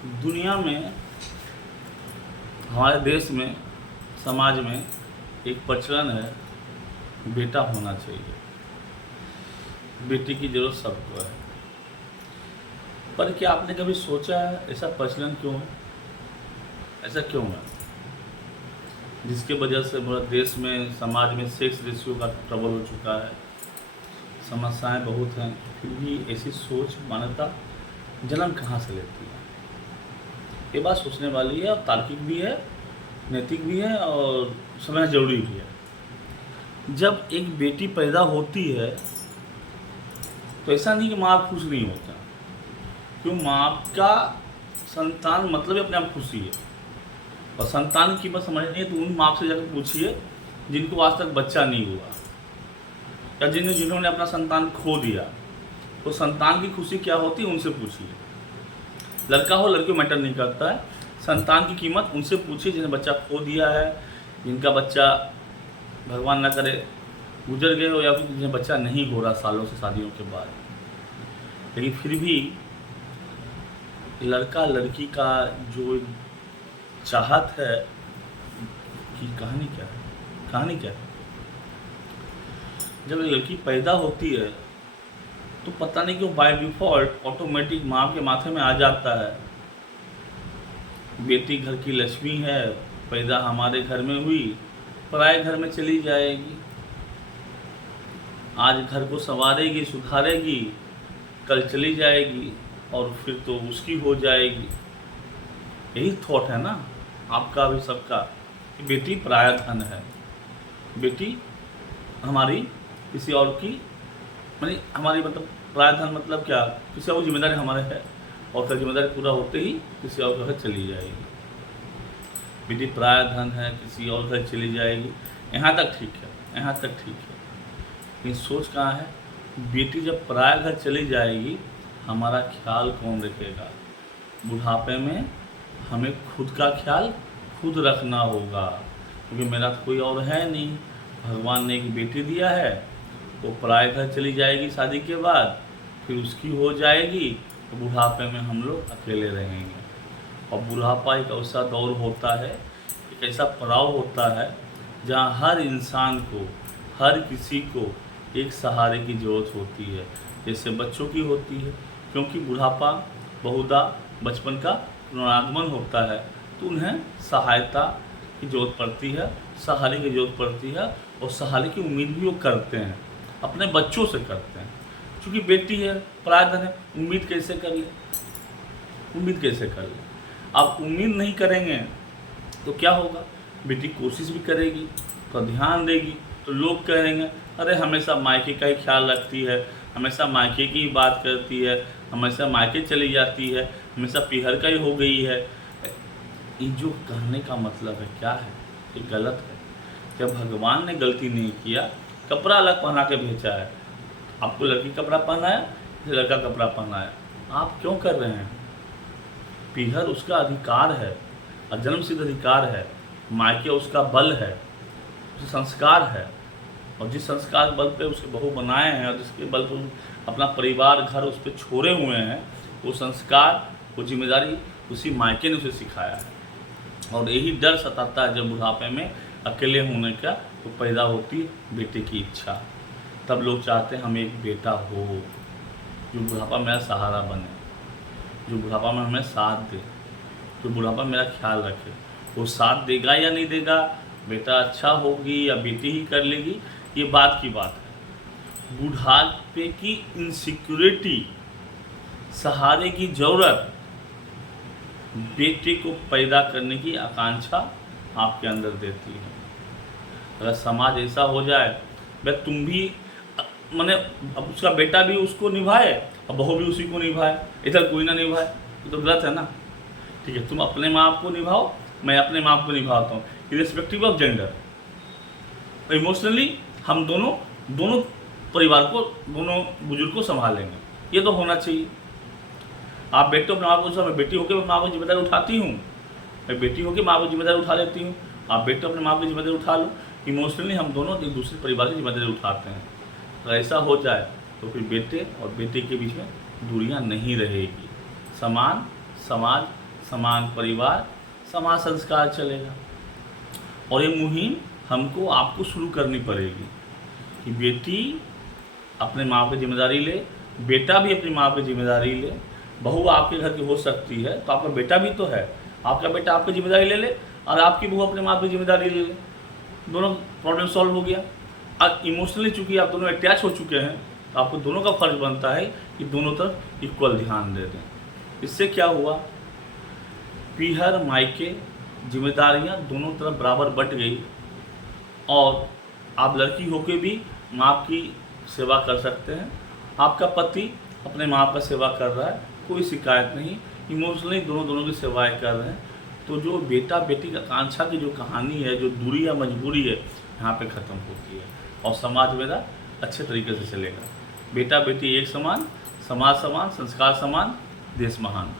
दुनिया में, हमारे देश में, समाज में एक प्रचलन है, बेटा होना चाहिए, बेटी की जरूरत सबको है। पर क्या आपने कभी सोचा है ऐसा प्रचलन क्यों है? ऐसा क्यों है जिसके वजह से पूरा देश में, समाज में सेक्स रेशियो का ट्रबल हो चुका है, समस्याएं बहुत हैं, फिर भी ऐसी सोच, मान्यता जन्म कहाँ से लेती है? ये बात सोचने वाली है और तार्किक भी है, नैतिक भी है और समझना जरूरी भी है। जब एक बेटी पैदा होती है तो ऐसा नहीं कि माँ खुश नहीं होता, क्यों? माँ का संतान मतलब ही अपने आप खुशी है, और संतान की कीमत समझनी है तो उन माँ से जाकर पूछिए जिनको आज तक बच्चा नहीं हुआ, या जिन्होंने अपना संतान खो दिया, तो संतान की खुशी क्या होती है उनसे पूछिए। लड़का हो लड़की मैटर नहीं करता है, संतान की कीमत उनसे पूछिए जिन्हें बच्चा खो दिया है, जिनका बच्चा भगवान ना करे गुजर गए हो, या फिर जिन्हें बच्चा नहीं हो रहा सालों से शादियों के बाद। लेकिन फिर भी लड़का लड़की का जो चाहत है कि कहानी क्या है? कहानी क्या है? जब एक लड़की पैदा होती है तो पता नहीं क्यों बाय डिफॉल्ट ऑटोमेटिक माँ के माथे में आ जाता है, बेटी घर की लक्ष्मी है, पैदा हमारे घर में हुई, पराए घर में चली जाएगी, आज घर को संवारेगी, सुधारेगी, कल चली जाएगी और फिर तो उसकी हो जाएगी। यही थॉट है ना आपका भी, सबका, कि बेटी पराया धन है, बेटी हमारी किसी और की, मतलब हमारी, मतलब पराया धन मतलब क्या? किसी और की जिम्मेदारी हमारे है, और फिर जिम्मेदारी पूरा होते ही किसी और के घर चली जाएगी। बेटी पराया धन है, किसी और घर चली जाएगी, यहाँ तक ठीक है, यहाँ तक ठीक है। लेकिन सोच कहाँ है? बेटी जब पराया घर चली जाएगी, हमारा ख्याल कौन रखेगा? बुढ़ापे में हमें खुद का ख्याल खुद रखना होगा, क्योंकि मेरा तो कोई और है नहीं। भगवान ने एक बेटी दिया है, वो पराए घर चली जाएगी शादी के बाद, फिर उसकी हो जाएगी, तो बुढ़ापे में हम लोग अकेले रहेंगे। और बुढ़ापा एक ऐसा दौर होता है, एक ऐसा पड़ाव होता है जहाँ हर इंसान को, हर किसी को एक सहारे की ज़रूरत होती है, जैसे बच्चों की होती है, क्योंकि बुढ़ापा बहुधा बचपन का पुनरागमन होता है, तो उन्हें सहायता की ज़रूरत पड़ती है, सहारे की ज़रूरत पड़ती है, और सहारे की उम्मीद भी वो करते हैं, अपने बच्चों से करते हैं। क्योंकि बेटी है, पराया धन है, उम्मीद कैसे कर ले? उम्मीद कैसे कर ले? आप उम्मीद नहीं करेंगे तो क्या होगा? बेटी कोशिश भी करेगी तो ध्यान देगी, तो लोग कहेंगे अरे हमेशा मायके का ही ख्याल रखती है, हमेशा मायके की ही बात करती है, हमेशा मायके चली जाती है, हमेशा पीहर का ही हो गई है। ये जो कहने का मतलब है क्या है? ये गलत है। जब भगवान ने गलती नहीं किया, कपड़ा अलग पहना के भेजा है, आपको लड़की कपड़ा पहनाया, लड़का कपड़ा पहनाया, आप क्यों कर रहे हैं? पीहर उसका अधिकार है, और जन्म सिद्ध अधिकार है, मायके उसका बल है, उसका संस्कार है, और जिस संस्कार बल पे उसके बहू बनाए हैं, और जिसके बल पर अपना परिवार घर उस पर छोड़े हुए हैं, वो संस्कार, वो जिम्मेदारी उसी मायके ने उसे सिखाया है। और यही डर सताता है जब बुढ़ापे में अकेले होने का, तो पैदा होती बेटे की इच्छा। तब लोग चाहते हैं हमें एक बेटा हो जो बुढ़ापा मेरा सहारा बने, जो बुढ़ापा में हमें साथ दे, जो बुढ़ापा मेरा ख्याल रखे। वो साथ देगा या नहीं देगा, बेटा अच्छा होगी या बेटी ही कर लेगी, ये बात की बात है। बुढ़ापे की इनसिक्योरिटी, सहारे की ज़रूरत, बेटे को पैदा करने की आकांक्षा आपके अंदर देती है। अगर समाज ऐसा हो जाए, भाई तुम भी मैंने, अब उसका बेटा भी उसको निभाए और बहू भी उसी को निभाए, इधर कोई ना निभाए, तो गलत है ना। ठीक है, तुम अपने माँ बाप को निभाओ, मैं अपने माँ बाप को निभाता हूँ, इरेस्पेक्टिव ऑफ जेंडर। इमोशनली हम दोनों परिवार को, दोनों बुजुर्ग को संभालेंगे, ये तो होना चाहिए। आप बेटे अपने माँ को, मैं बेटी होकर माँ की जिम्मेदारी उठाती हूँ, मैं बेटी होकर माँ की जिम्मेदारी उठा लेती हूँ, आप बेटे अपने माँ की जिम्मेदारी उठा लो। इमोशनली हम दोनों एक दूसरे परिवार की जिम्मेदारी उठाते हैं। तो ऐसा हो जाए तो फिर बेटे और बेटे के बीच में दूरियां नहीं रहेगी, समान समाज समान परिवार, समान संस्कार चलेगा। और ये मुहिम हमको आपको शुरू करनी पड़ेगी कि बेटी अपने माँ पे जिम्मेदारी ले, बेटा भी अपनी माँ पे जिम्मेदारी ले। बहू आपके घर की हो सकती है तो आपका बेटा भी तो है, आपका बेटा आपकी जिम्मेदारी ले ले और आपकी बहू अपने माँ पे जिम्मेदारी ले ले, दोनों प्रॉब्लम सॉल्व हो गया। अब इमोशनली चूँकि आप दोनों अटैच हो चुके हैं तो आपको दोनों का फर्ज बनता है कि दोनों तरफ इक्वल ध्यान दे दें। इससे क्या हुआ, पीहर मायके जिम्मेदारियां दोनों तरफ बराबर बट गई और आप लड़की होकर भी माँ की सेवा कर सकते हैं। आपका पति अपने माँ का सेवा कर रहा है, कोई शिकायत नहीं, इमोशनली दोनों की सेवाएं कर रहे हैं। तो जो बेटा बेटी का आकांक्षा की जो कहानी है, जो दूरी या मजबूरी है, यहाँ पे ख़त्म होती है और समाज मेरा अच्छे तरीके से चलेगा। बेटा बेटी एक समान, समाज समान, संस्कार समान, देश महान।